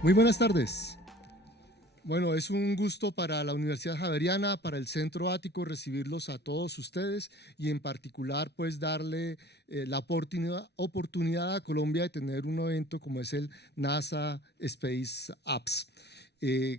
Muy buenas tardes. Bueno, es un gusto para la Universidad Javeriana, para el Centro Ático, recibirlos a todos ustedes y en particular pues darle la oportunidad a Colombia de tener un evento como es el NASA Space Apps.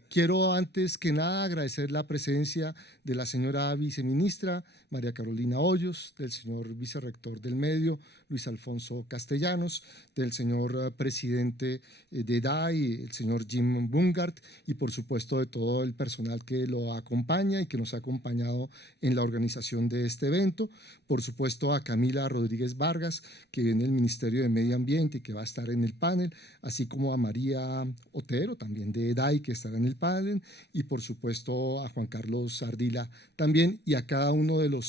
Quiero antes que nada agradecer la presencia de la señora viceministra María Carolina Hoyos, del señor vicerrector del medio Luis Alfonso Castellanos, del señor presidente de DAI, el señor Jim Bungart, y por supuesto de todo el personal que lo acompaña y que nos ha acompañado en la organización de este evento. Por supuesto a Camila Rodríguez Vargas, que viene del Ministerio de Medio Ambiente y que va a estar en el panel, así como a María Otero, también de DAI, que estará en el panel, y por supuesto a Juan Carlos Ardila también, y a cada uno de los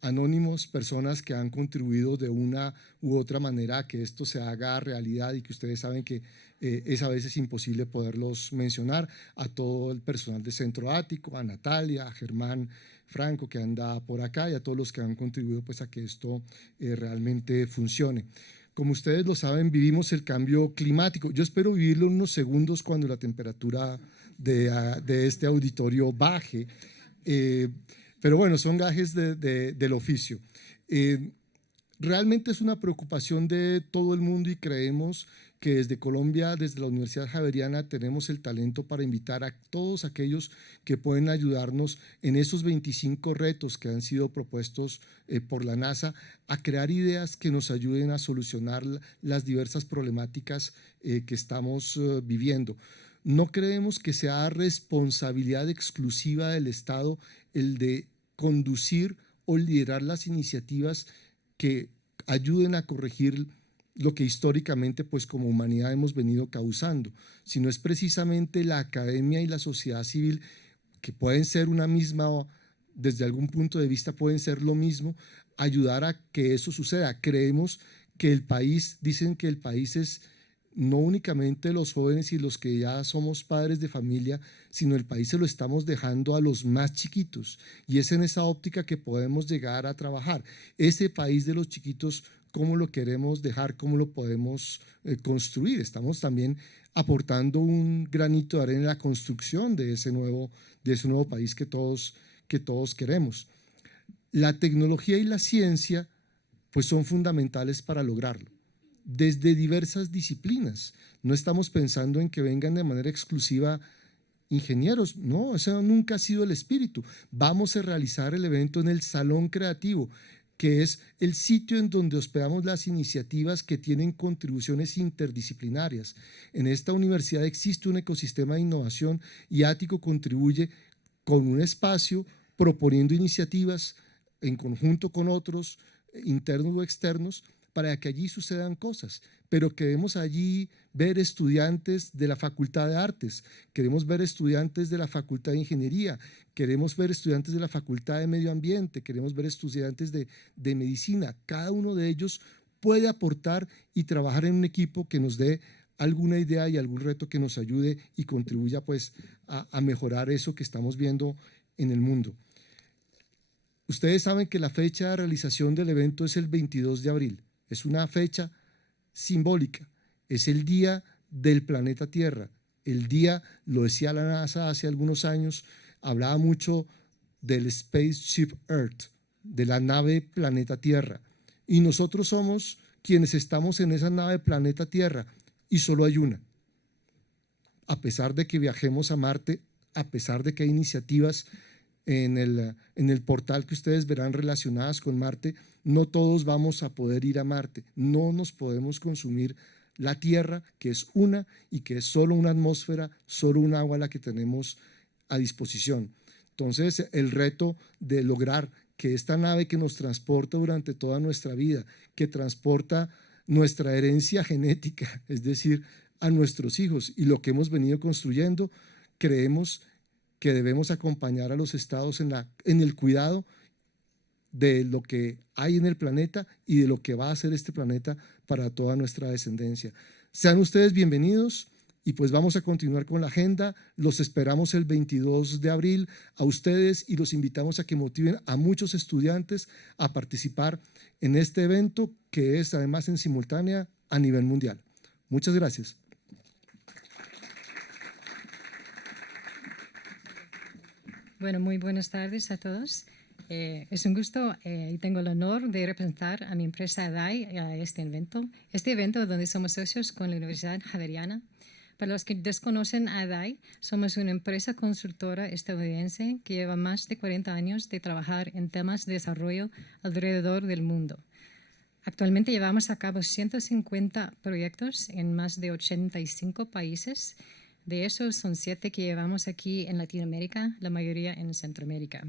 anónimos, personas que han contribuido de una u otra manera a que esto se haga realidad y que ustedes saben que es a veces imposible poderlos mencionar, a todo el personal de Centro Ático, a Natalia, a Germán Franco que anda por acá y a todos los que han contribuido pues a que esto realmente funcione. Como ustedes lo saben, vivimos el cambio climático. Yo espero vivirlo en unos segundos cuando la temperatura de este auditorio baje. Pero bueno, son gajes del oficio. Realmente es una preocupación de todo el mundo y creemos que desde Colombia, desde la Universidad Javeriana, tenemos el talento para invitar a todos aquellos que pueden ayudarnos en esos 25 retos que han sido propuestos por la NASA a crear ideas que nos ayuden a solucionar las diversas problemáticas que estamos viviendo. No creemos que sea responsabilidad exclusiva del Estado el de conducir o liderar las iniciativas que ayuden a corregir lo que históricamente pues como humanidad hemos venido causando, sino es precisamente la academia y la sociedad civil que pueden ser una misma, desde algún punto de vista pueden ser lo mismo, ayudar a que eso suceda. Creemos que el país, dicen que el país es no únicamente los jóvenes y los que ya somos padres de familia, sino el país se lo estamos dejando a los más chiquitos y es en esa óptica que podemos llegar a trabajar. Ese país de los chiquitos, ¿cómo lo queremos dejar? ¿Cómo lo podemos construir? Estamos también aportando un granito de arena en la construcción de ese nuevo país que todos queremos. La tecnología y la ciencia pues son fundamentales para lograrlo desde diversas disciplinas. No estamos pensando en que vengan de manera exclusiva ingenieros, no, eso nunca ha sido el espíritu. Vamos a realizar el evento en el Salón Creativo, que es el sitio en donde hospedamos las iniciativas que tienen contribuciones interdisciplinarias. En esta universidad existe un ecosistema de innovación y Ático contribuye con un espacio proponiendo iniciativas en conjunto con otros, internos o externos, para que allí sucedan cosas, pero queremos allí ver estudiantes de la Facultad de Artes, queremos ver estudiantes de la Facultad de Ingeniería, queremos ver estudiantes de la Facultad de Medio Ambiente, queremos ver estudiantes de Medicina. Cada uno de ellos puede aportar y trabajar en un equipo que nos dé alguna idea y algún reto que nos ayude y contribuya pues a mejorar eso que estamos viendo en el mundo. Ustedes saben que la fecha de realización del evento es el 22 de abril. Es una fecha simbólica, es el día del planeta Tierra. El día, lo decía la NASA hace algunos años, hablaba mucho del Spaceship Earth, de la nave planeta Tierra. Y nosotros somos quienes estamos en esa nave planeta Tierra y solo hay una. A pesar de que viajemos a Marte, a pesar de que hay iniciativas en el portal que ustedes verán relacionadas con Marte, no todos vamos a poder ir a Marte, no nos podemos consumir la Tierra, que es una y que es solo una atmósfera, solo un agua la que tenemos a disposición. Entonces, el reto de lograr que esta nave que nos transporta durante toda nuestra vida, que transporta nuestra herencia genética, es decir, a nuestros hijos y lo que hemos venido construyendo, creemos que debemos acompañar a los estados en el cuidado de lo que hay en el planeta y de lo que va a hacer este planeta para toda nuestra descendencia. Sean ustedes bienvenidos y pues vamos a continuar con la agenda. Los esperamos el 22 de abril a ustedes y los invitamos a que motiven a muchos estudiantes a participar en este evento que es además en simultánea a nivel mundial. Muchas gracias. Bueno, muy buenas tardes a todos. Es un gusto y tengo el honor de representar a mi empresa ADAI a este evento. Este evento donde somos socios con la Universidad Javeriana. Para los que desconocen a ADAI, somos una empresa consultora estadounidense que lleva más de 40 años de trabajar en temas de desarrollo alrededor del mundo. Actualmente llevamos a cabo 150 proyectos en más de 85 países. De esos son 7 que llevamos aquí en Latinoamérica, la mayoría en Centroamérica.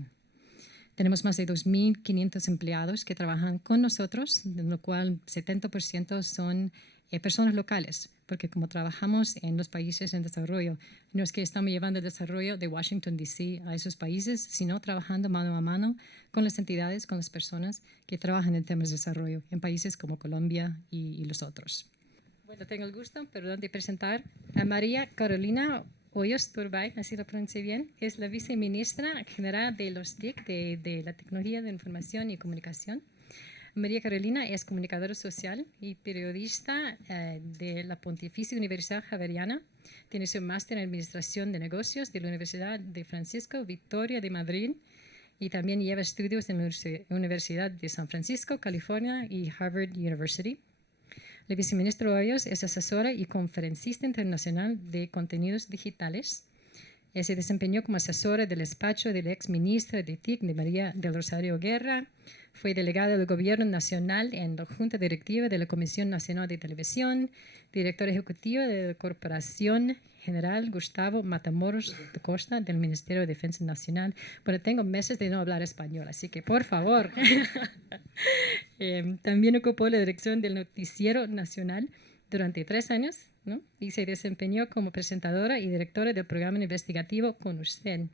Tenemos más de 2.500 empleados que trabajan con nosotros, de lo cual 70% son personas locales, porque como trabajamos en los países en desarrollo, no es que estamos llevando el desarrollo de Washington, D.C. a esos países, sino trabajando mano a mano con las entidades, con las personas que trabajan en temas de desarrollo en países como Colombia y los otros. Bueno, tengo el gusto, perdón, de presentar a María Carolina Hoyos Turbay, así lo pronuncié bien, es la viceministra general de los TIC, de la Tecnología de Información y Comunicación. María Carolina es comunicadora social y periodista de la Pontificia Universidad Javeriana. Tiene su máster en Administración de Negocios de la Universidad de Francisco Victoria de Madrid y también lleva estudios en la Universidad de San Francisco, California y Harvard University. La viceministra Hoyos es asesora y conferencista internacional de contenidos digitales. Se desempeñó como asesora del despacho de la exministra de TIC, de María del Rosario Guerra. Fue delegada del Gobierno Nacional en la Junta Directiva de la Comisión Nacional de Televisión, directora ejecutiva de la Corporación General Gustavo Matamoros de Costa del Ministerio de Defensa Nacional. Bueno, tengo meses de no hablar español, así que por favor. También ocupó la dirección del Noticiero Nacional durante 3 años, ¿no? Y se desempeñó como presentadora y directora del programa investigativo Con Usted.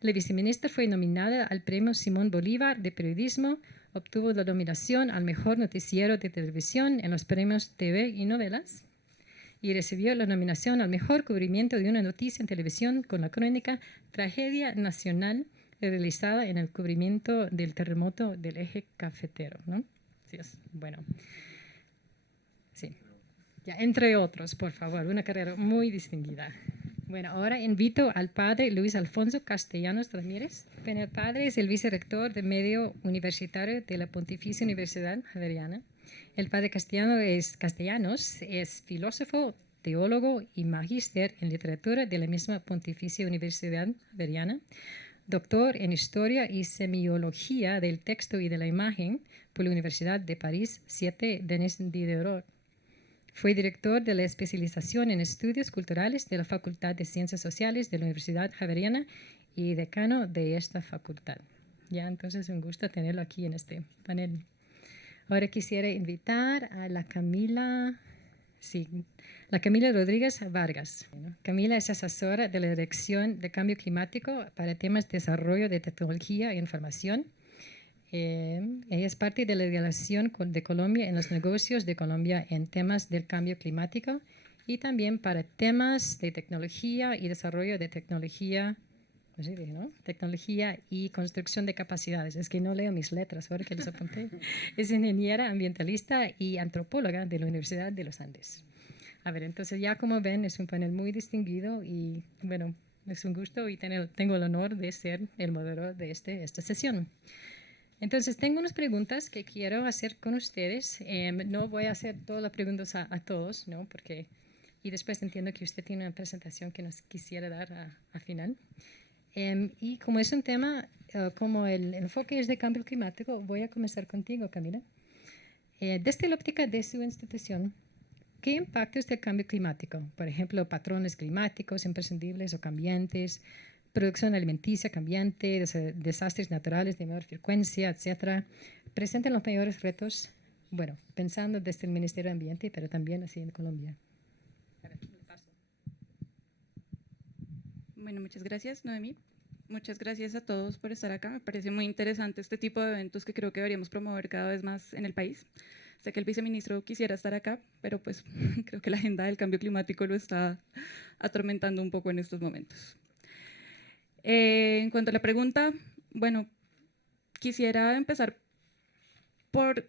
La viceministra fue nominada al Premio Simón Bolívar de Periodismo, obtuvo la nominación al Mejor Noticiero de Televisión en los premios TV y Novelas y recibió la nominación al Mejor Cubrimiento de una Noticia en Televisión con la crónica Tragedia Nacional realizada en el cubrimiento del terremoto del Eje Cafetero, ¿no? Sí, bueno. Sí. Ya, entre otros, por favor, una carrera muy distinguida. Bueno, ahora invito al padre Luis Alfonso Castellanos Ramírez. El padre es el vicerrector de medio universitario de la Pontificia Universidad Javeriana. El padre Castellanos es filósofo, teólogo y magíster en literatura de la misma Pontificia Universidad Javeriana, doctor en Historia y Semiología del Texto y de la Imagen por la Universidad de París 7 Denis Diderot. Fue director de la especialización en estudios culturales de la Facultad de Ciencias Sociales de la Universidad Javeriana y decano de esta facultad. Ya, entonces un gusto tenerlo aquí en este panel. Ahora quisiera invitar a la Camila Rodríguez Vargas. Camila es asesora de la Dirección de Cambio Climático para temas de desarrollo de tecnología e información. Ella es parte de la delegación de Colombia en los negocios de Colombia en temas del cambio climático y también para temas de tecnología y desarrollo de tecnología, ¿no? Tecnología y construcción de capacidades. Es que no leo mis letras, ahora que les apunté. Es ingeniera ambientalista y antropóloga de la Universidad de los Andes. A ver, entonces ya como ven es un panel muy distinguido y bueno, es un gusto y tengo el honor de ser el moderador de esta sesión. Entonces, tengo unas preguntas que quiero hacer con ustedes. No voy a hacer todas las preguntas a todos, ¿no? Y después entiendo que usted tiene una presentación que nos quisiera dar al final. Y como es un tema, como el enfoque es de cambio climático, voy a comenzar contigo, Camila. Desde la óptica de su institución, ¿qué impactos del cambio climático? Por ejemplo, patrones climáticos imprescindibles o cambiantes, producción alimenticia cambiante, desastres naturales de menor frecuencia, etcétera, presentan los mayores retos, bueno, pensando desde el Ministerio de Ambiente, pero también así en Colombia. Bueno, muchas gracias, Noemí. Muchas gracias a todos por estar acá. Me parece muy interesante este tipo de eventos que creo que deberíamos promover cada vez más en el país. Sé que el viceministro quisiera estar acá, pero pues creo que la agenda del cambio climático lo está atormentando un poco en estos momentos. En cuanto a la pregunta, bueno, quisiera empezar por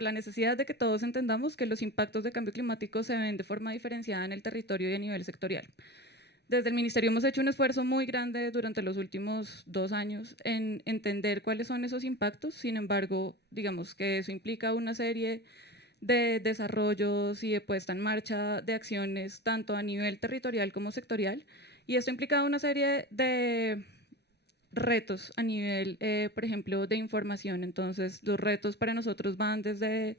la necesidad de que todos entendamos que los impactos de cambio climático se ven de forma diferenciada en el territorio y a nivel sectorial. Desde el ministerio hemos hecho un esfuerzo muy grande durante los últimos 2 años en entender cuáles son esos impactos. Sin embargo, digamos que eso implica una serie de desarrollos y de puesta en marcha de acciones tanto a nivel territorial como sectorial, y esto implica una serie de retos a nivel, por ejemplo, de información. Entonces, los retos para nosotros van desde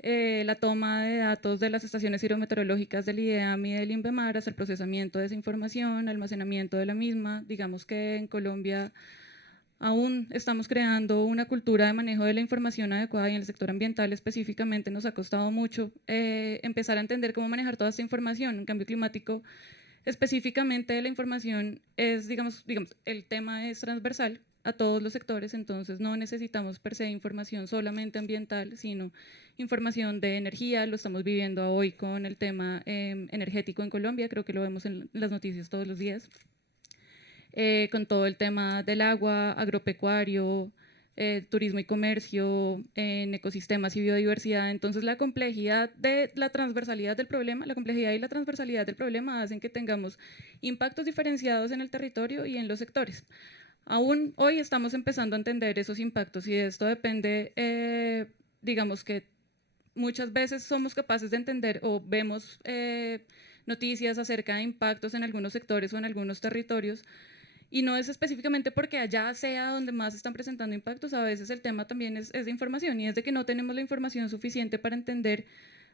la toma de datos de las estaciones hidrometeorológicas del IDEAM y del INVEMAR hasta el procesamiento de esa información, almacenamiento de la misma. Digamos que en Colombia aún estamos creando una cultura de manejo de la información adecuada, y en el sector ambiental específicamente nos ha costado mucho empezar a entender cómo manejar toda esta información. En cambio climático, específicamente la información es, digamos, el tema es transversal a todos los sectores, entonces no necesitamos per se información solamente ambiental, sino información de energía. Lo estamos viviendo hoy con el tema energético en Colombia, creo que lo vemos en las noticias todos los días. Con todo el tema del agua, agropecuario, turismo y comercio, en ecosistemas y biodiversidad. Entonces la complejidad de la transversalidad del problema, la complejidad y la transversalidad del problema hacen que tengamos impactos diferenciados en el territorio y en los sectores. Aún hoy estamos empezando a entender esos impactos, y de esto depende, digamos que muchas veces somos capaces de entender o vemos noticias acerca de impactos en algunos sectores o en algunos territorios, y no es específicamente porque allá sea donde más están presentando impactos. A veces el tema también es de información, y es de que no tenemos la información suficiente para entender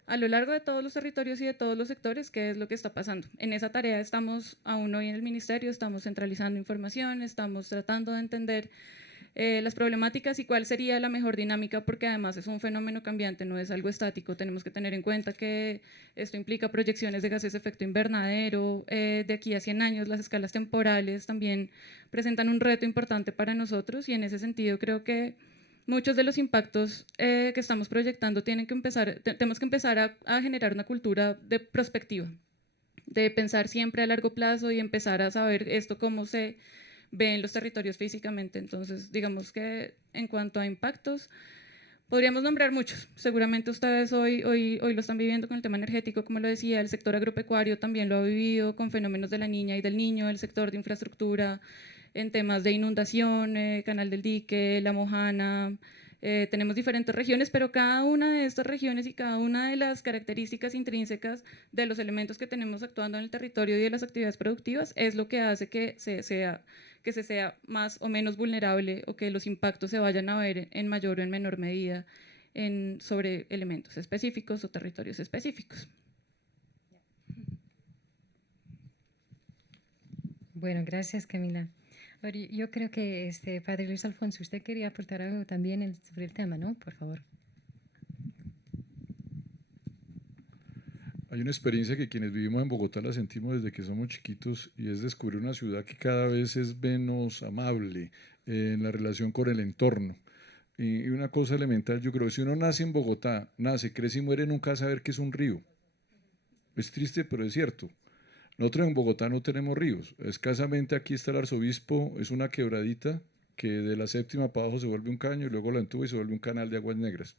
a lo largo de todos los territorios y de todos los sectores qué es lo que está pasando. En esa tarea estamos aún hoy en el ministerio, estamos centralizando información, estamos tratando de entender las problemáticas y cuál sería la mejor dinámica, porque además es un fenómeno cambiante, no es algo estático. Tenemos que tener en cuenta que esto implica proyecciones de gases de efecto invernadero. De aquí a 100 años las escalas temporales también presentan un reto importante para nosotros, y en ese sentido creo que muchos de los impactos que estamos proyectando tenemos que empezar a generar una cultura de prospectiva, de pensar siempre a largo plazo y empezar a saber esto cómo se ve en los territorios físicamente. Entonces, digamos que en cuanto a impactos, podríamos nombrar muchos. Seguramente ustedes hoy lo están viviendo con el tema energético, como lo decía. El sector agropecuario también lo ha vivido con fenómenos de la niña y del niño. El sector de infraestructura en temas de inundación, Canal del Dique, La Mojana. Tenemos diferentes regiones, pero cada una de estas regiones y cada una de las características intrínsecas de los elementos que tenemos actuando en el territorio y de las actividades productivas es lo que hace que se sea más o menos vulnerable, o que los impactos se vayan a ver en mayor o en menor medida sobre elementos específicos o territorios específicos. Bueno, gracias, Camila. Ahora, yo creo que padre Luis Alfonso, usted quería aportar algo también sobre el tema, ¿no? Por favor. Hay una experiencia que quienes vivimos en Bogotá la sentimos desde que somos chiquitos, y es descubrir una ciudad que cada vez es menos amable en la relación con el entorno. Y una cosa elemental, yo creo, si uno nace en Bogotá, nace, crece y muere, nunca va a saber qué es un río. Es triste, pero es cierto. Nosotros en Bogotá no tenemos ríos. Escasamente aquí está el Arzobispo, es una quebradita que de la séptima para abajo se vuelve un caño, y luego la entuba y se vuelve un canal de aguas negras.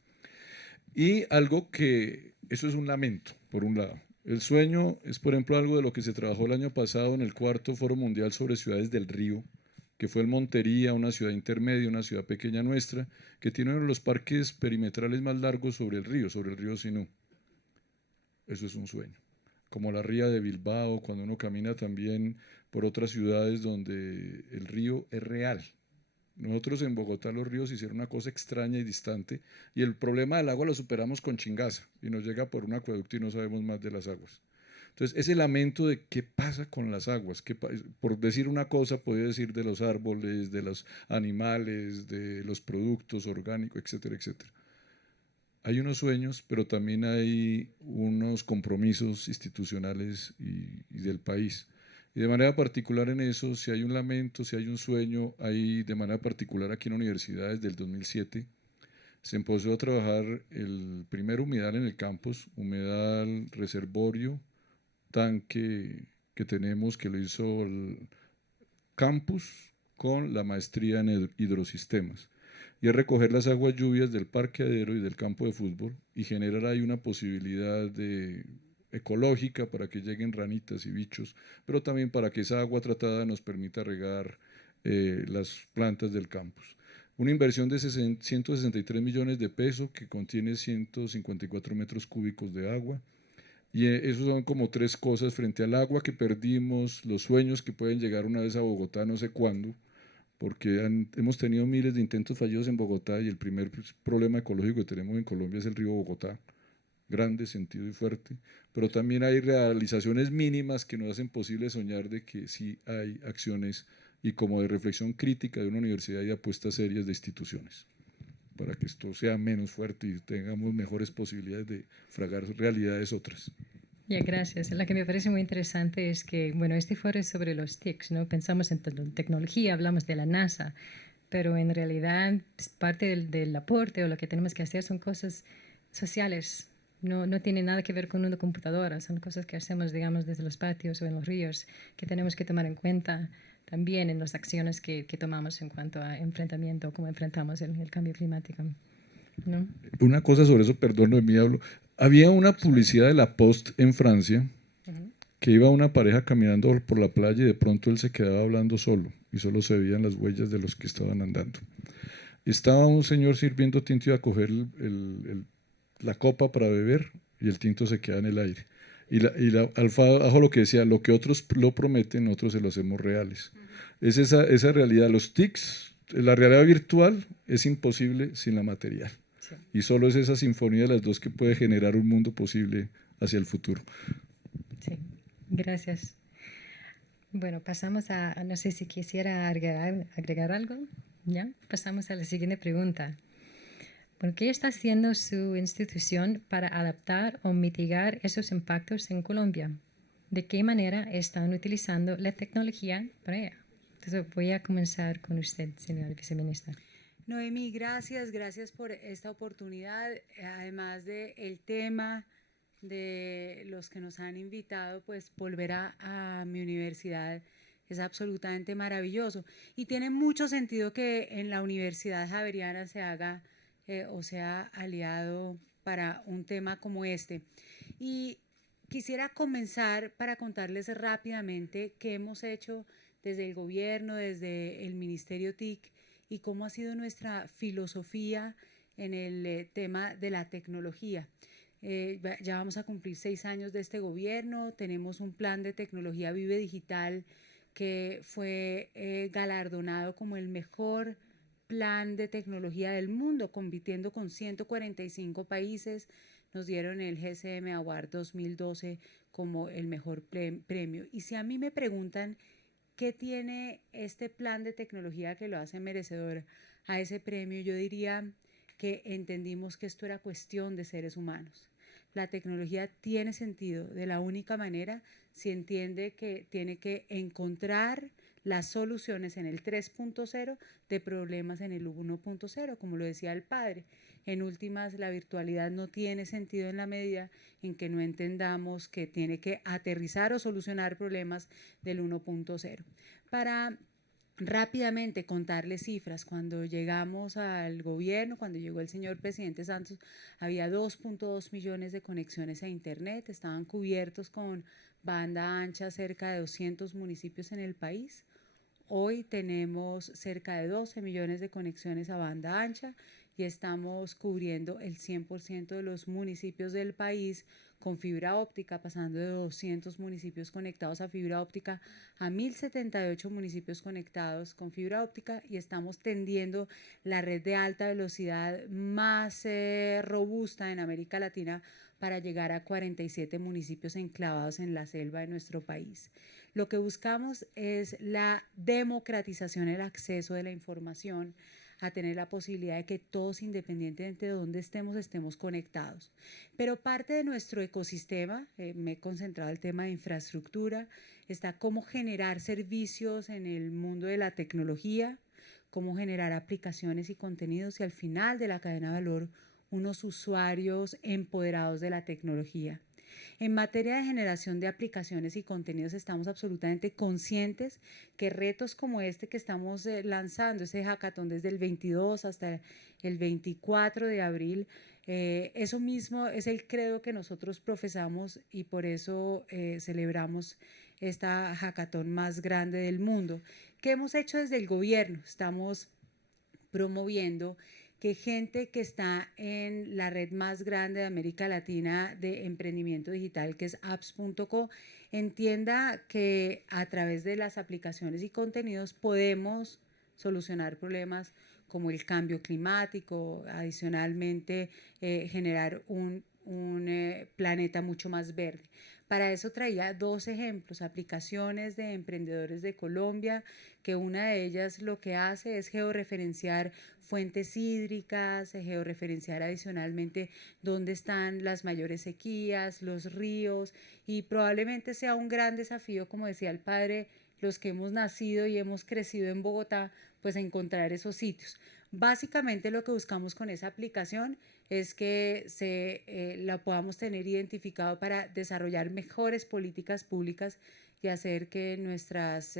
Y algo que, eso es un lamento, por un lado. El sueño es, por ejemplo, algo de lo que se trabajó el año pasado en el 4º Foro Mundial sobre Ciudades del Río, que fue el Montería, una ciudad intermedia, una ciudad pequeña nuestra, que tiene uno de los parques perimetrales más largos sobre el río Sinú. Eso es un sueño. Como la ría de Bilbao, cuando uno camina también por otras ciudades donde el río es real. Nosotros en Bogotá los ríos hicieron una cosa extraña y distante, y el problema del agua lo superamos con Chingaza, y nos llega por un acueducto y no sabemos más de las aguas. Entonces, ese lamento de qué pasa con las aguas, por decir una cosa, podría decir de los árboles, de los animales, de los productos orgánicos, etcétera, etcétera. Hay unos sueños, pero también hay unos compromisos institucionales y del país. Y de manera particular en eso, si hay un lamento, si hay un sueño, hay de manera particular aquí en la universidad desde el 2007, se empezó a trabajar el primer humedal en el campus, humedal, reservorio, tanque que tenemos, que lo hizo el campus con la maestría en hidrosistemas. Y es recoger las aguas lluvias del parqueadero y del campo de fútbol y generar ahí una posibilidad de ecológica para que lleguen ranitas y bichos, pero también para que esa agua tratada nos permita regar las plantas del campus. Una inversión de 163 millones de pesos que contiene 154 metros cúbicos de agua. Y eso son como tres cosas frente al agua que perdimos, los sueños que pueden llegar una vez a Bogotá, no sé cuándo, porque hemos tenido miles de intentos fallidos en Bogotá y el primer problema ecológico que tenemos en Colombia es el río Bogotá, grande, sentido y fuerte, pero también hay realizaciones mínimas que nos hacen posible soñar de que sí hay acciones y como de reflexión crítica de una universidad y apuestas serias de instituciones, para que esto sea menos fuerte y tengamos mejores posibilidades de fragar realidades otras. Ya, gracias. Lo que me parece muy interesante es que, bueno, este foro es sobre los TICs, ¿no? Pensamos en tecnología, hablamos de la NASA, pero en realidad parte del aporte o lo que tenemos que hacer son cosas sociales. No tiene nada que ver con una computadora, son cosas que hacemos, digamos, desde los patios o en los ríos, que tenemos que tomar en cuenta también en las acciones que tomamos en cuanto a enfrentamiento, cómo enfrentamos el cambio climático, ¿no? Una cosa sobre eso, perdón, de mí hablo. Había una publicidad de la Post en Francia que iba una pareja caminando por la playa y de pronto él se quedaba hablando solo y solo se veían las huellas de los que estaban andando. Estaba un señor sirviendo tinto y iba a coger la copa para beber y el tinto se queda en el aire. Y abajo lo que decía, lo que otros lo prometen, nosotros se lo hacemos reales. Es esa realidad. Los TICs, la realidad virtual es imposible sin la material. Sí. Y solo es esa sinfonía de las dos que puede generar un mundo posible hacia el futuro. Sí, gracias. Bueno, pasamos a, no sé si quisiera agregar algo, ¿ya? Pasamos a la siguiente pregunta. Bueno, ¿qué está haciendo su institución para adaptar o mitigar esos impactos en Colombia? ¿De qué manera están utilizando la tecnología para ello? Entonces voy a comenzar con usted, señora viceministra. Noemí, gracias por esta oportunidad, además del tema de los que nos han invitado, pues volver a mi universidad es absolutamente maravilloso y tiene mucho sentido que en la Universidad Javeriana se haga o sea aliado para un tema como este. Y quisiera comenzar para contarles rápidamente qué hemos hecho desde el gobierno, desde el Ministerio TIC y cómo ha sido nuestra filosofía en el tema de la tecnología. Ya vamos a cumplir 6 años de este gobierno, tenemos un plan de tecnología Vive Digital que fue galardonado como el mejor plan de tecnología del mundo, compitiendo con 145 países. Nos dieron el GSM Award 2012 como el mejor premio. Y si a mí me preguntan qué tiene este plan de tecnología que lo hace merecedor a ese premio, yo diría que entendimos que esto era cuestión de seres humanos. La tecnología tiene sentido de la única manera si entiende que tiene que encontrar las soluciones en el 3.0 de problemas en el 1.0, como lo decía el padre. En últimas, la virtualidad no tiene sentido en la medida en que no entendamos que tiene que aterrizar o solucionar problemas del 1.0. Para rápidamente contarles cifras, cuando llegamos al gobierno, cuando llegó el señor presidente Santos, había 2.2 millones de conexiones a internet, estaban cubiertos con banda ancha cerca de 200 municipios en el país. Hoy tenemos cerca de 12 millones de conexiones a banda ancha y estamos cubriendo el 100% de los municipios del país con fibra óptica, pasando de 200 municipios conectados a fibra óptica a 1.078 municipios conectados con fibra óptica y estamos tendiendo la red de alta velocidad más robusta en América Latina para llegar a 47 municipios enclavados en la selva de nuestro país. Lo que buscamos es la democratización del acceso de la información, a tener la posibilidad de que todos, independientemente de dónde estemos conectados. Pero parte de nuestro ecosistema, me he concentrado en el tema de infraestructura, está cómo generar servicios en el mundo de la tecnología, cómo generar aplicaciones y contenidos y al final de la cadena de valor unos usuarios empoderados de la tecnología. En materia de generación de aplicaciones y contenidos estamos absolutamente conscientes que retos como este que estamos lanzando, este hackathon desde el 22 hasta el 24 de abril, Eso mismo es el credo que nosotros profesamos y por eso celebramos esta hackathon más grande del mundo. ¿Qué hemos hecho desde el gobierno? Estamos promoviendo que gente que está en la red más grande de América Latina de emprendimiento digital, que es apps.co, entienda que a través de las aplicaciones y contenidos podemos solucionar problemas como el cambio climático, adicionalmente generar un planeta mucho más verde. Para eso traía 2 ejemplos, aplicaciones de emprendedores de Colombia, que una de ellas lo que hace es georreferenciar fuentes hídricas, georreferenciar adicionalmente dónde están las mayores sequías, los ríos, y probablemente sea un gran desafío, como decía el padre, los que hemos nacido y hemos crecido en Bogotá, pues encontrar esos sitios. Básicamente lo que buscamos con esa aplicación es que la podamos tener identificado para desarrollar mejores políticas públicas y hacer que nuestras,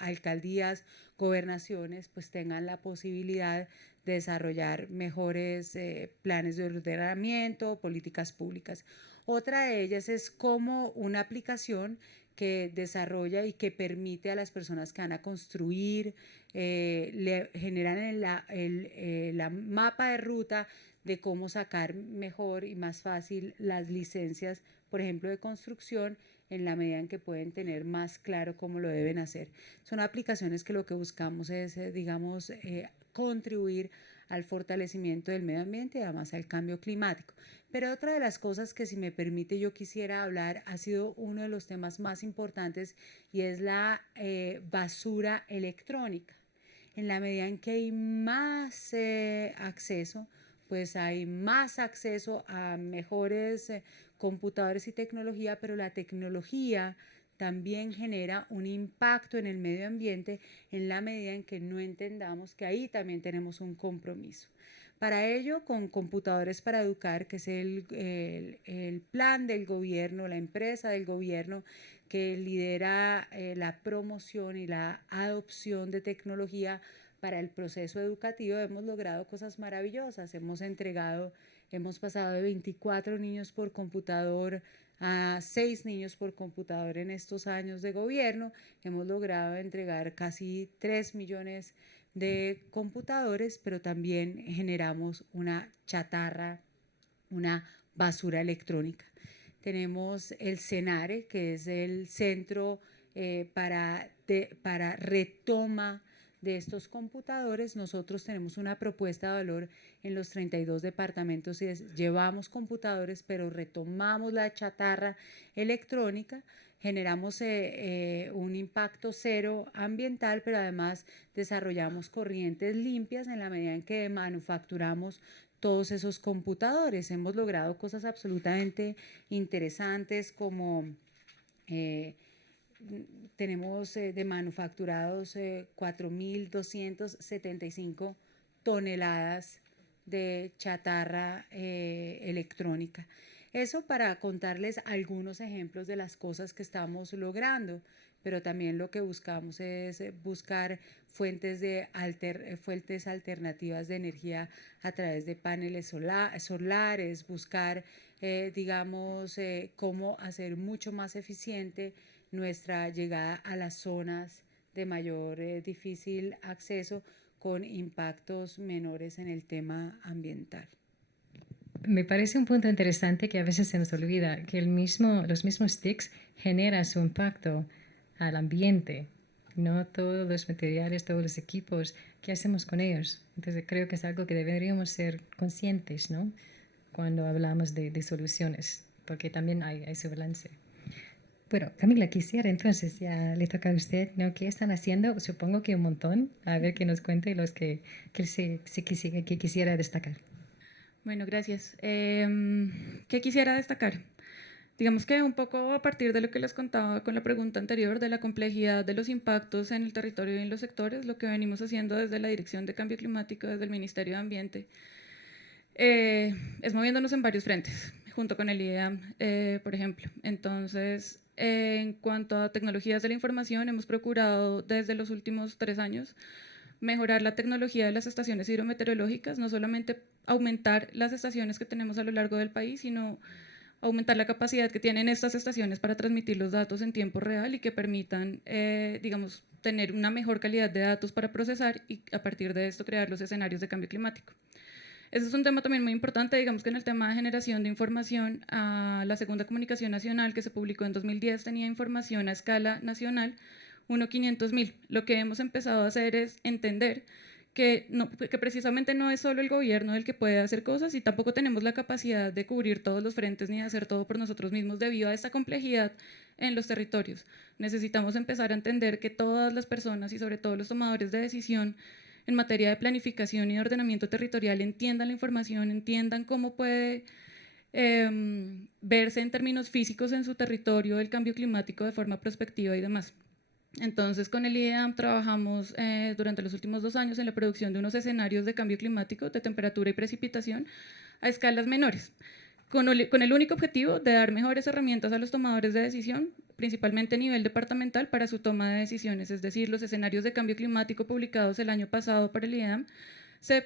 alcaldías, gobernaciones, pues tengan la posibilidad de desarrollar mejores planes de ordenamiento, políticas públicas. Otra de ellas es como una aplicación que desarrolla y que permite a las personas que van a construir, le generan la mapa de ruta de cómo sacar mejor y más fácil las licencias, por ejemplo, de construcción, en la medida en que pueden tener más claro cómo lo deben hacer. Son aplicaciones que lo que buscamos es, contribuir al fortalecimiento del medio ambiente y además al cambio climático. Pero otra de las cosas que, si me permite, yo quisiera hablar, ha sido uno de los temas más importantes, y es la basura electrónica. En la medida en que hay más acceso, pues hay más acceso a mejores computadores y tecnología, pero la tecnología también genera un impacto en el medio ambiente en la medida en que no entendamos que ahí también tenemos un compromiso. Para ello, con Computadores para Educar, que es el plan del gobierno, la empresa del gobierno que lidera la promoción y la adopción de tecnología para el proceso educativo, hemos logrado cosas maravillosas. Hemos pasado de 24 niños por computador a 6 niños por computador en estos años de gobierno. Hemos logrado entregar casi 3 millones de computadores, pero también generamos una chatarra, una basura electrónica. Tenemos el CENARE, que es el Centro para retoma de estos computadores. Nosotros tenemos una propuesta de valor en los 32 departamentos y llevamos computadores, pero retomamos la chatarra electrónica, generamos un impacto cero ambiental, pero además desarrollamos corrientes limpias en la medida en que manufacturamos todos esos computadores. Hemos logrado cosas absolutamente interesantes como tenemos de manufacturados 4.275 toneladas de chatarra electrónica. Eso para contarles algunos ejemplos de las cosas que estamos logrando, pero también lo que buscamos es buscar fuentes alternativas de energía a través de paneles solares, buscar, cómo hacer mucho más eficiente nuestra llegada a las zonas de mayor difícil acceso con impactos menores en el tema ambiental. Me parece un punto interesante que a veces se nos olvida, que los mismos TICs generan su impacto al ambiente, no todos los materiales, todos los equipos, ¿qué hacemos con ellos? Entonces creo que es algo que deberíamos ser conscientes, ¿no? Cuando hablamos de soluciones, porque también hay su balance. Bueno, Camila, quisiera entonces, ya le toca a usted, ¿no? ¿Qué están haciendo? Supongo que un montón, a ver que nos cuente los que quisiera destacar. Bueno, gracias. ¿Qué quisiera destacar? Digamos que un poco a partir de lo que les contaba con la pregunta anterior, de la complejidad de los impactos en el territorio y en los sectores, lo que venimos haciendo desde la Dirección de Cambio Climático, desde el Ministerio de Ambiente, es moviéndonos en varios frentes, junto con el IDEAM, por ejemplo. Entonces, en cuanto a tecnologías de la información, hemos procurado desde los últimos 3 años mejorar la tecnología de las estaciones hidrometeorológicas, no solamente aumentar las estaciones que tenemos a lo largo del país, sino aumentar la capacidad que tienen estas estaciones para transmitir los datos en tiempo real y que permitan, digamos, tener una mejor calidad de datos para procesar y a partir de esto crear los escenarios de cambio climático. Ese es un tema también muy importante, digamos que en el tema de generación de información, la segunda comunicación nacional que se publicó en 2010 tenía información a escala nacional 1.500.000. Lo que hemos empezado a hacer es entender que precisamente no es solo el gobierno el que puede hacer cosas y tampoco tenemos la capacidad de cubrir todos los frentes ni de hacer todo por nosotros mismos debido a esta complejidad en los territorios. Necesitamos empezar a entender que todas las personas y sobre todo los tomadores de decisión en materia de planificación y de ordenamiento territorial entiendan la información, entiendan cómo puede verse en términos físicos en su territorio el cambio climático de forma prospectiva y demás. Entonces, con el IDEAM trabajamos durante los últimos 2 años en la producción de unos escenarios de cambio climático, de temperatura y precipitación a escalas menores, con el único objetivo de dar mejores herramientas a los tomadores de decisión, principalmente a nivel departamental, para su toma de decisiones. Es decir, los escenarios de cambio climático publicados el año pasado por el IDEAM se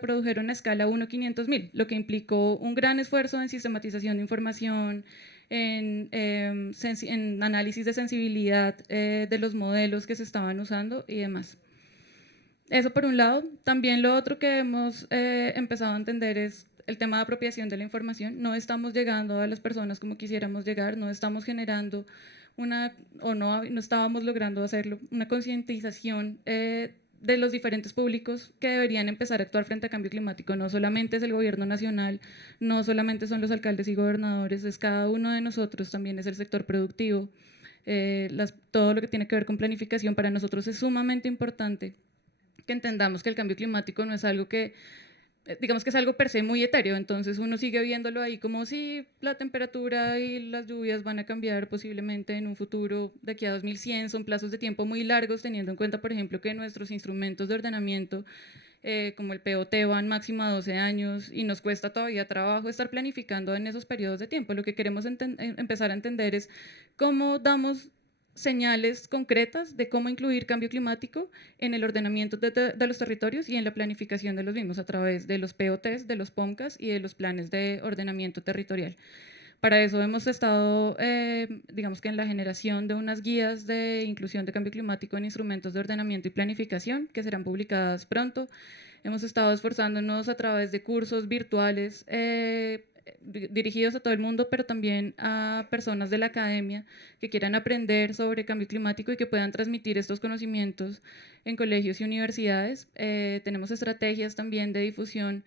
produjeron a escala 1.500.000, lo que implicó un gran esfuerzo en sistematización de información, en análisis de sensibilidad de los modelos que se estaban usando y demás. Eso por un lado. También lo otro que hemos empezado a entender es el tema de apropiación de la información. No estamos llegando a las personas como quisiéramos llegar, no estamos generando no estábamos logrando hacerlo, una concientización de los diferentes públicos que deberían empezar a actuar frente a cambio climático. No solamente es el gobierno nacional, no solamente son los alcaldes y gobernadores, es cada uno de nosotros, también es el sector productivo, todo lo que tiene que ver con planificación. Para nosotros es sumamente importante que entendamos que el cambio climático no es algo que, digamos que es algo per se muy etéreo, entonces uno sigue viéndolo ahí como si la temperatura y las lluvias van a cambiar posiblemente en un futuro de aquí a 2100, son plazos de tiempo muy largos, teniendo en cuenta, por ejemplo, que nuestros instrumentos de ordenamiento, como el POT, van máximo a 12 años y nos cuesta todavía trabajo estar planificando en esos periodos de tiempo. Lo que queremos empezar a entender es cómo damos señales concretas de cómo incluir cambio climático en el ordenamiento de los territorios y en la planificación de los mismos a través de los POTs, de los POMCAS y de los planes de ordenamiento territorial. Para eso hemos estado, digamos que en la generación de unas guías de inclusión de cambio climático en instrumentos de ordenamiento y planificación que serán publicadas pronto. Hemos estado esforzándonos a través de cursos virtuales dirigidos a todo el mundo, pero también a personas de la academia que quieran aprender sobre cambio climático y que puedan transmitir estos conocimientos en colegios y universidades. Tenemos estrategias también de difusión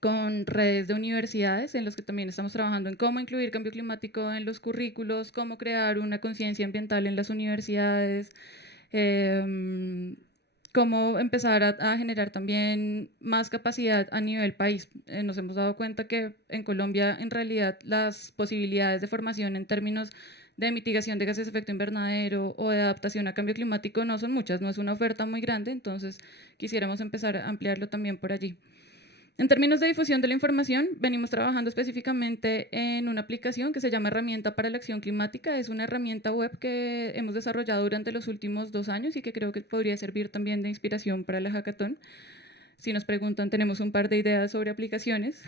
con redes de universidades en los que también estamos trabajando en cómo incluir cambio climático en los currículos, cómo crear una conciencia ambiental en las universidades, cómo empezar a generar también más capacidad a nivel país. Nos hemos dado cuenta que en Colombia en realidad las posibilidades de formación en términos de mitigación de gases de efecto invernadero o de adaptación a cambio climático no son muchas, no es una oferta muy grande, entonces quisiéramos empezar a ampliarlo también por allí. En términos de difusión de la información, venimos trabajando específicamente en una aplicación que se llama Herramienta para la Acción Climática. Es una herramienta web que hemos desarrollado durante los últimos 2 años y que creo que podría servir también de inspiración para la hackathon. Si nos preguntan, tenemos un par de ideas sobre aplicaciones.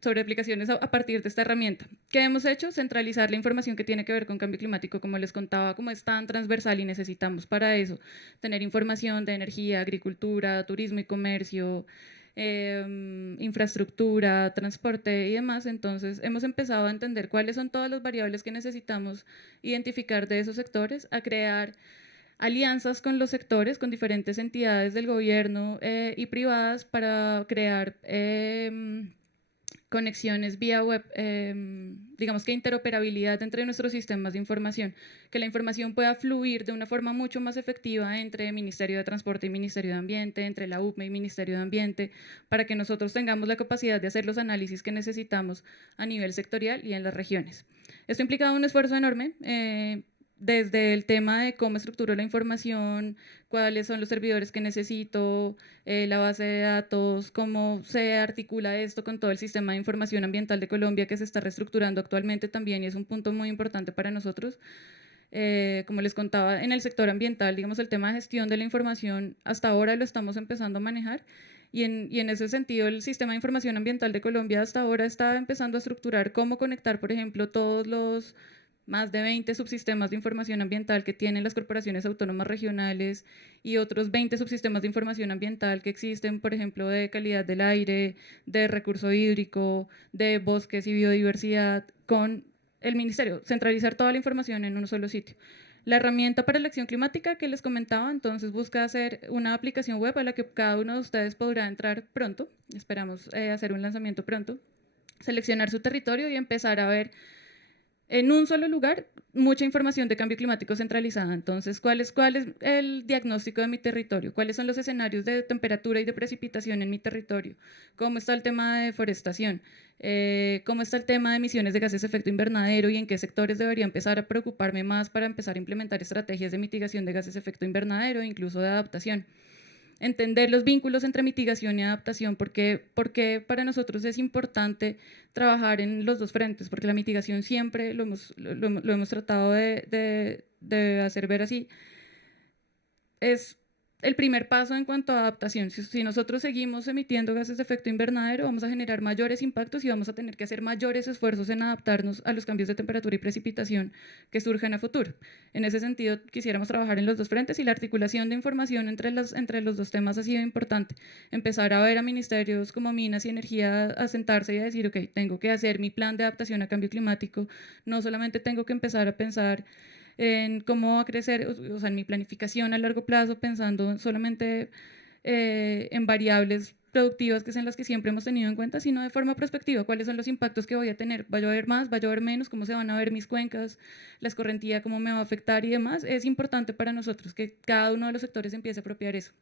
Sobre aplicaciones a partir de esta herramienta. ¿Qué hemos hecho? Centralizar la información que tiene que ver con cambio climático, como les contaba, como es tan transversal y necesitamos para eso tener información de energía, agricultura, turismo y comercio, infraestructura, transporte y demás. Entonces hemos empezado a entender cuáles son todas las variables que necesitamos identificar de esos sectores, a crear alianzas con los sectores, con diferentes entidades del gobierno y privadas para crear conexiones vía web, digamos que interoperabilidad entre nuestros sistemas de información, que la información pueda fluir de una forma mucho más efectiva entre Ministerio de Transporte y Ministerio de Ambiente, entre la UPME y Ministerio de Ambiente, para que nosotros tengamos la capacidad de hacer los análisis que necesitamos a nivel sectorial y en las regiones. Esto implica un esfuerzo enorme, desde el tema de cómo estructuro la información, cuáles son los servidores que necesito, la base de datos, cómo se articula esto con todo el sistema de información ambiental de Colombia que se está reestructurando actualmente también y es un punto muy importante para nosotros. Como les contaba, en el sector ambiental, digamos, el tema de gestión de la información, hasta ahora lo estamos empezando a manejar y en ese sentido el sistema de información ambiental de Colombia hasta ahora está empezando a estructurar cómo conectar, por ejemplo, todos los más de 20 subsistemas de información ambiental que tienen las corporaciones autónomas regionales y otros 20 subsistemas de información ambiental que existen, por ejemplo, de calidad del aire, de recurso hídrico, de bosques y biodiversidad, con el ministerio, centralizar toda la información en un solo sitio. La herramienta para la acción climática que les comentaba, entonces busca hacer una aplicación web a la que cada uno de ustedes podrá entrar pronto, esperamos hacer un lanzamiento pronto, seleccionar su territorio y empezar a ver en un solo lugar mucha información de cambio climático centralizada. Entonces, ¿cuál es el diagnóstico de mi territorio? ¿Cuáles son los escenarios de temperatura y de precipitación en mi territorio? ¿Cómo está el tema de deforestación? ¿Cómo está el tema de emisiones de gases de efecto invernadero y en qué sectores debería empezar a preocuparme más para empezar a implementar estrategias de mitigación de gases de efecto invernadero e incluso de adaptación? Entender los vínculos entre mitigación y adaptación, porque para nosotros es importante trabajar en los dos frentes, porque la mitigación siempre lo hemos tratado de hacer ver así, es el primer paso en cuanto a adaptación. Si nosotros seguimos emitiendo gases de efecto invernadero, vamos a generar mayores impactos y vamos a tener que hacer mayores esfuerzos en adaptarnos a los cambios de temperatura y precipitación que surjan a futuro. En ese sentido, quisiéramos trabajar en los dos frentes y la articulación de información entre los dos temas ha sido importante. Empezar a ver a ministerios como Minas y Energía a sentarse y a decir, ok, tengo que hacer mi plan de adaptación a cambio climático, no solamente tengo que empezar a pensar en cómo va a crecer, o sea, en mi planificación a largo plazo, pensando solamente en variables productivas que son las que siempre hemos tenido en cuenta, sino de forma prospectiva, cuáles son los impactos que voy a tener, va a llover más, va a llover menos, cómo se van a ver mis cuencas, la escorrentía, cómo me va a afectar y demás. Es importante para nosotros que cada uno de los sectores empiece a apropiar eso.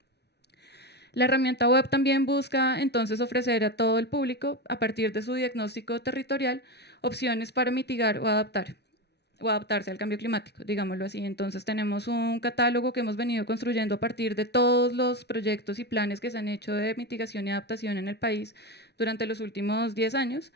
La herramienta web también busca entonces ofrecer a todo el público, a partir de su diagnóstico territorial, opciones para mitigar o adaptarse al cambio climático, digámoslo así. Entonces tenemos un catálogo que hemos venido construyendo a partir de todos los proyectos y planes que se han hecho de mitigación y adaptación en el país durante los últimos 10 años.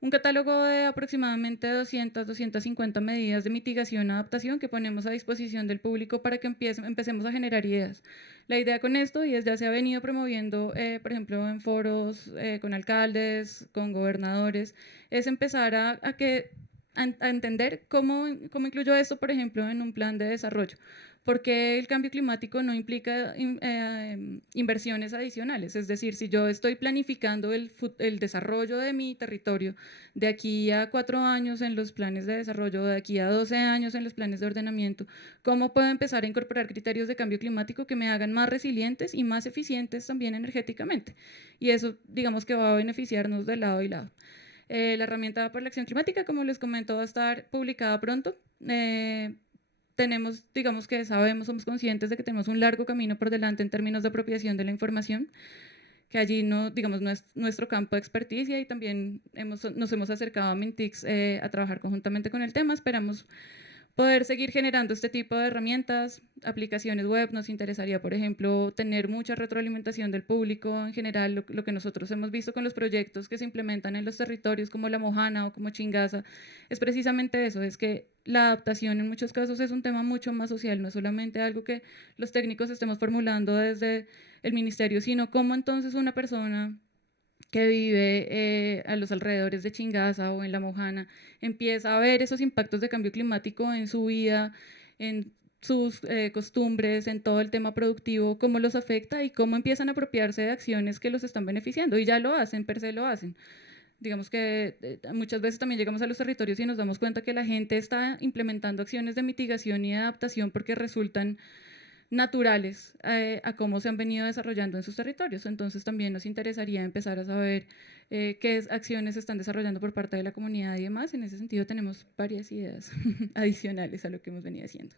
Un catálogo de aproximadamente 250 medidas de mitigación y adaptación que ponemos a disposición del público para que empecemos a generar ideas. La idea con esto, y ya se ha venido promoviendo, por ejemplo, en foros con alcaldes, con gobernadores, es empezar a entender cómo incluyo esto, por ejemplo, en un plan de desarrollo. Porque el cambio climático no implica inversiones adicionales. Es decir, si yo estoy planificando el desarrollo de mi territorio de aquí a 4 años en los planes de desarrollo, de aquí a 12 años en los planes de ordenamiento, ¿cómo puedo empezar a incorporar criterios de cambio climático que me hagan más resilientes y más eficientes también energéticamente? Y eso, digamos que va a beneficiarnos de lado y lado. La herramienta por la acción climática, como les comento, va a estar publicada pronto. Tenemos, digamos que somos conscientes de que tenemos un largo camino por delante en términos de apropiación de la información, que allí no es nuestro campo de experticia y también nos hemos acercado a Mintix a trabajar conjuntamente con el tema. Esperamos poder seguir generando este tipo de herramientas, aplicaciones web. Nos interesaría, por ejemplo, tener mucha retroalimentación del público en general. Lo que nosotros hemos visto con los proyectos que se implementan en los territorios como La Mojana o como Chingaza es precisamente eso, es que la adaptación en muchos casos es un tema mucho más social, no es solamente algo que los técnicos estemos formulando desde el ministerio, sino cómo entonces una persona que vive a los alrededores de Chingaza o en La Mojana empieza a ver esos impactos de cambio climático en su vida, en sus costumbres, en todo el tema productivo, cómo los afecta y cómo empiezan a apropiarse de acciones que los están beneficiando. Y ya lo hacen, per se lo hacen. Digamos que muchas veces también llegamos a los territorios y nos damos cuenta que la gente está implementando acciones de mitigación y de adaptación porque resultan naturales a cómo se han venido desarrollando en sus territorios. Entonces también nos interesaría empezar a saber qué acciones se están desarrollando por parte de la comunidad y demás. En ese sentido tenemos varias ideas adicionales a lo que hemos venido haciendo.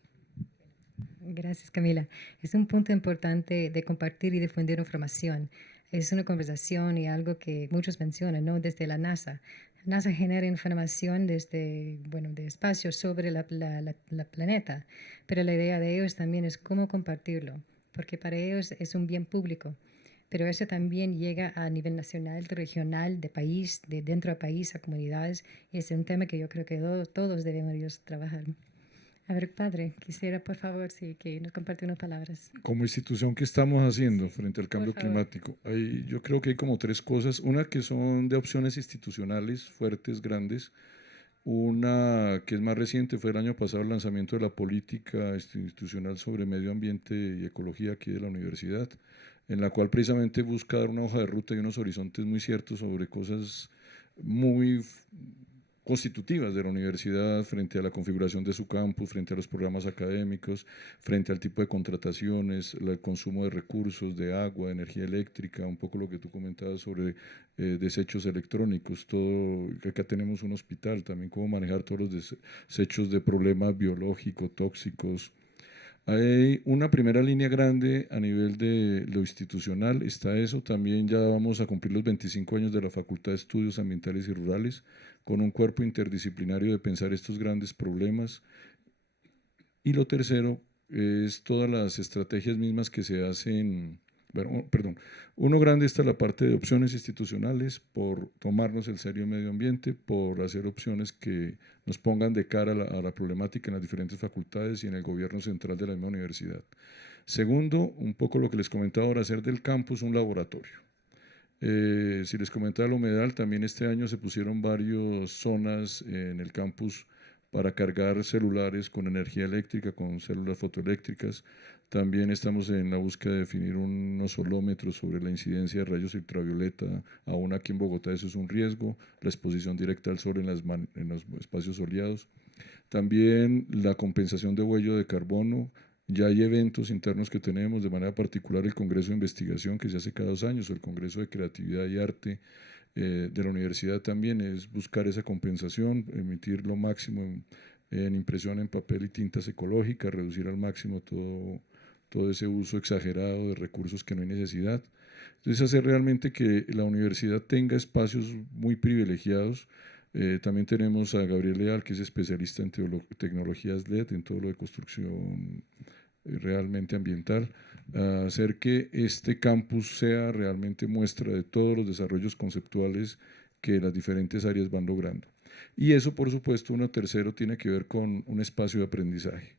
Gracias, Camila. Es un punto importante de compartir y difundir información. Es una conversación y algo que muchos mencionan, ¿no? Desde la NASA. NASA genera información desde, de espacio sobre la planeta, pero la idea de ellos también es cómo compartirlo, porque para ellos es un bien público, pero eso también llega a nivel nacional, regional, de país, de dentro del país, a comunidades, y es un tema que yo creo que todos debemos trabajar. A ver, padre, quisiera, por favor, sí, que nos comparte unas palabras. Como institución, ¿qué estamos haciendo frente al cambio Por favor. climático? Yo creo que hay como tres cosas. Una que son de opciones institucionales fuertes, grandes. Una que es más reciente fue el año pasado el lanzamiento de la política institucional sobre medio ambiente y ecología aquí de la universidad, en la cual precisamente busca dar una hoja de ruta y unos horizontes muy ciertos sobre cosas muy constitutivas de la universidad frente a la configuración de su campus, frente a los programas académicos, frente al tipo de contrataciones, el consumo de recursos, de agua, de energía eléctrica, un poco lo que tú comentabas sobre desechos electrónicos, todo, acá tenemos un hospital, también cómo manejar todos los desechos de problemas biológicos, tóxicos. Hay una primera línea grande a nivel de lo institucional, está eso, también ya vamos a cumplir los 25 años de la Facultad de Estudios Ambientales y Rurales, con un cuerpo interdisciplinario de pensar estos grandes problemas. Y lo tercero es todas las estrategias mismas que se hacen, bueno, perdón, uno grande está la parte de opciones institucionales, por tomarnos el serio medio ambiente, por hacer opciones que nos pongan de cara a la problemática en las diferentes facultades y en el gobierno central de la misma universidad. Segundo, un poco lo que les comentaba ahora, hacer del campus un laboratorio. Si les comentaba el humedal, también este año se pusieron varias zonas en el campus para cargar celulares con energía eléctrica, con células fotoeléctricas. También estamos en la búsqueda de definir unos solómetros sobre la incidencia de rayos ultravioleta. Aún aquí en Bogotá eso es un riesgo, la exposición directa al sol en los espacios soleados. También la compensación de huello de carbono. Ya hay eventos internos que tenemos, de manera particular el Congreso de Investigación que se hace cada 2 años, o el Congreso de Creatividad y Arte de la universidad también, es buscar esa compensación, emitir lo máximo en impresión en papel y tintas ecológicas, reducir al máximo todo ese uso exagerado de recursos que no hay necesidad. Entonces, hacer realmente que la universidad tenga espacios muy privilegiados. También tenemos a Gabriel Leal, que es especialista en tecnologías LED, en todo lo de construcción realmente ambiental, a hacer que este campus sea realmente muestra de todos los desarrollos conceptuales que las diferentes áreas van logrando. Y eso, por supuesto, uno tercero tiene que ver con un espacio de aprendizaje.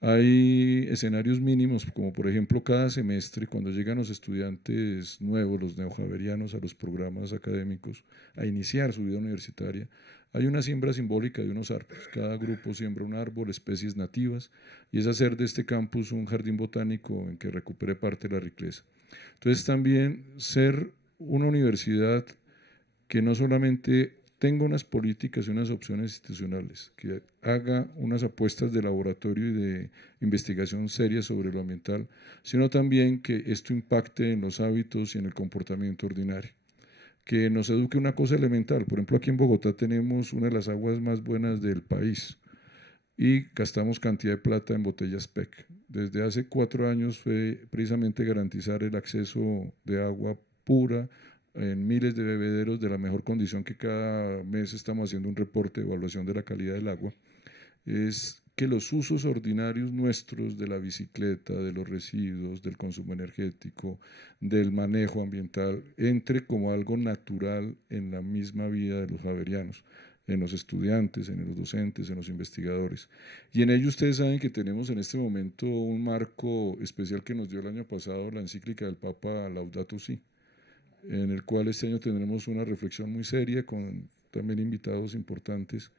Hay escenarios mínimos, como por ejemplo cada semestre, cuando llegan los estudiantes nuevos, los neojaverianos, a los programas académicos, a iniciar su vida universitaria, hay una siembra simbólica de unos árboles. Cada grupo siembra un árbol, especies nativas, y es hacer de este campus un jardín botánico en que recupere parte de la riqueza. Entonces también ser una universidad que no solamente tenga unas políticas y unas opciones institucionales, que haga unas apuestas de laboratorio y de investigación seria sobre lo ambiental, sino también que esto impacte en los hábitos y en el comportamiento ordinario. Que nos eduque una cosa elemental. Por ejemplo, aquí en Bogotá tenemos una de las aguas más buenas del país y gastamos cantidad de plata en botellas PEC. Desde hace 4 años fue precisamente garantizar el acceso de agua pura en miles de bebederos de la mejor condición, que cada mes estamos haciendo un reporte de evaluación de la calidad del agua. Es que los usos ordinarios nuestros de la bicicleta, de los residuos, del consumo energético, del manejo ambiental, entre como algo natural en la misma vida de los javerianos, en los estudiantes, en los docentes, en los investigadores. Y en ello ustedes saben que tenemos en este momento un marco especial que nos dio el año pasado la encíclica del Papa Laudato Si, en el cual este año tendremos una reflexión muy seria con también invitados importantes.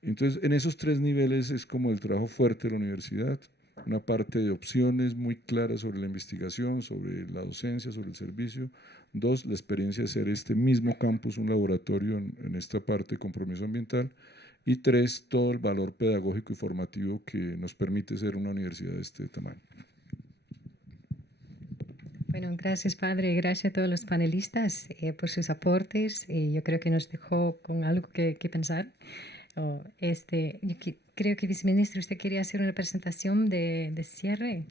Entonces, en esos 3 niveles es como el trabajo fuerte de la universidad, una parte de opciones muy claras sobre la investigación, sobre la docencia, sobre el servicio. 2, la experiencia de ser este mismo campus un laboratorio en esta parte de compromiso ambiental. Y 3, todo el valor pedagógico y formativo que nos permite ser una universidad de este tamaño. Bueno, gracias, padre. Gracias a todos los panelistas por sus aportes. Yo creo que nos dejó con algo que pensar. Creo que, viceministro, usted quería hacer una presentación de cierre.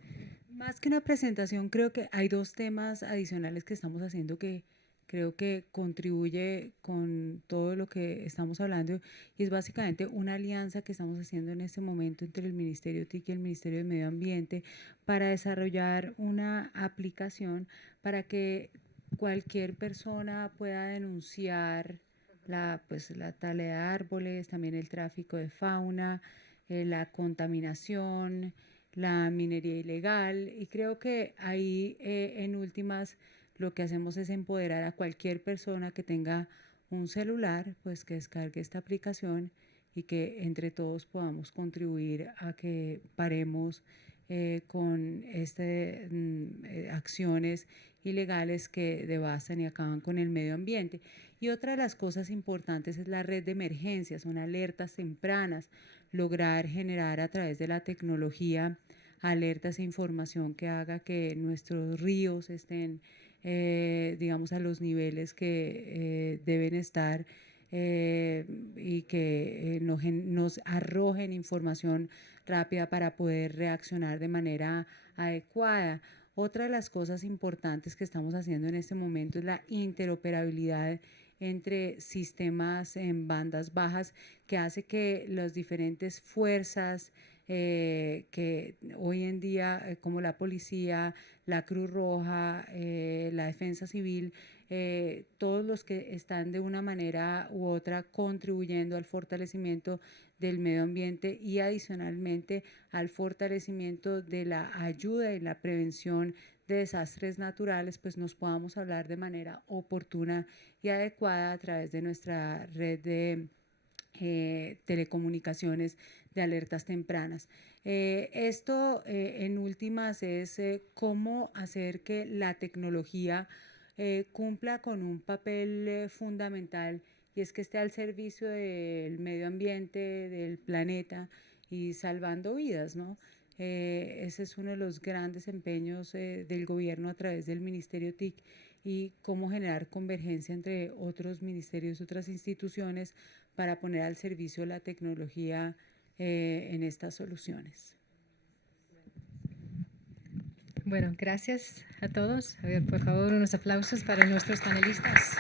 Más que una presentación, creo que hay 2 temas adicionales que estamos haciendo que creo que contribuye con todo lo que estamos hablando, y es básicamente una alianza que estamos haciendo en este momento entre el Ministerio TIC y el Ministerio de Medio Ambiente para desarrollar una aplicación para que cualquier persona pueda denunciar la tala de árboles, también el tráfico de fauna, la contaminación, la minería ilegal, y creo que ahí en últimas lo que hacemos es empoderar a cualquier persona que tenga un celular, pues que descargue esta aplicación y que entre todos podamos contribuir a que paremos con acciones ilegales que devastan y acaban con el medio ambiente. Y otra de las cosas importantes es la red de emergencias, son alertas tempranas, lograr generar a través de la tecnología alertas e información que haga que nuestros ríos estén, digamos, a los niveles que deben estar, y que nos arrojen información rápida para poder reaccionar de manera adecuada. Otra de las cosas importantes que estamos haciendo en este momento es la interoperabilidad entre sistemas en bandas bajas, que hace que las diferentes fuerzas que hoy en día, como la policía, la Cruz Roja, la Defensa Civil, todos los que están de una manera u otra contribuyendo al fortalecimiento del medio ambiente y adicionalmente al fortalecimiento de la ayuda y la prevención de desastres naturales, pues nos podamos hablar de manera oportuna y adecuada a través de nuestra red de telecomunicaciones de alertas tempranas. Esto en últimas es cómo hacer que la tecnología cumpla con un papel fundamental, y es que esté al servicio del medio ambiente, del planeta y salvando vidas, ¿no? Ese es uno de los grandes empeños del gobierno a través del Ministerio TIC, y cómo generar convergencia entre otros ministerios, otras instituciones, para poner al servicio la tecnología en estas soluciones. Bueno, gracias a todos. A ver, por favor, unos aplausos para nuestros panelistas.